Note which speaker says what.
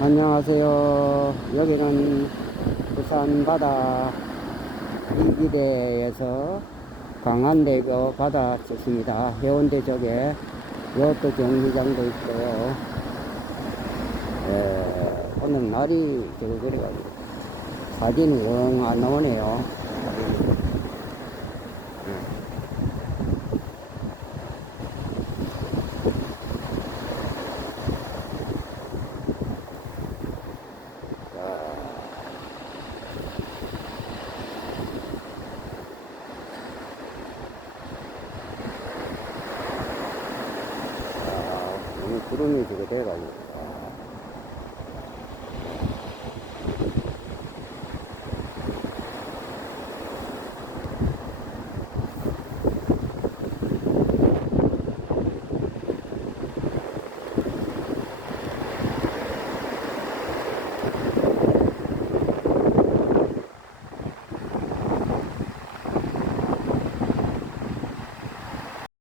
Speaker 1: 안녕하세요. 여기는 부산 바다 이기대에서 강한대교 바다 쪽입니다. 해운대 쪽에 요트 정류장도 있고요. 에, 오늘 날이 저거 그래가지고 사진이 영 안 나오네요. 구름이 되게 돼가지고.